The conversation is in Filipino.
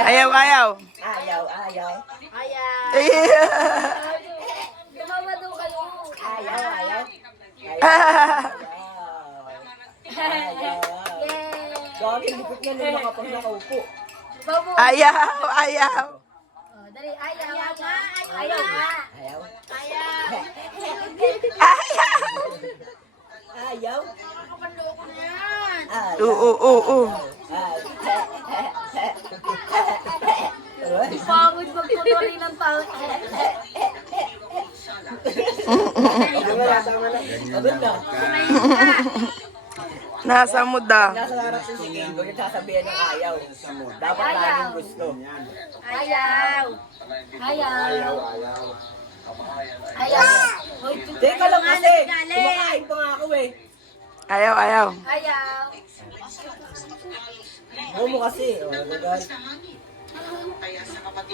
Ayaw, ayaw. Ayaw, ayaw. Tumawa daw kayo. Ayaw, ayaw. Gagi, likot niya nung nakapag nakaupo. Ayaw, ayaw. Dali, ayaw. Ayaw nga. Ayaw. Ayaw. Ayaw. Kapandoko na yan. Oo. Pagod magtutuloy ng tao. Abot na. Nasa mood ah. Nasa harap si Sige, kung nagsasabihan ng ayaw. Dapat laging gusto. Ayaw. Teka lang kasi, kumakain pa nga ako eh. Ayaw, ayaw. Ayaw. Mo kasi, oh,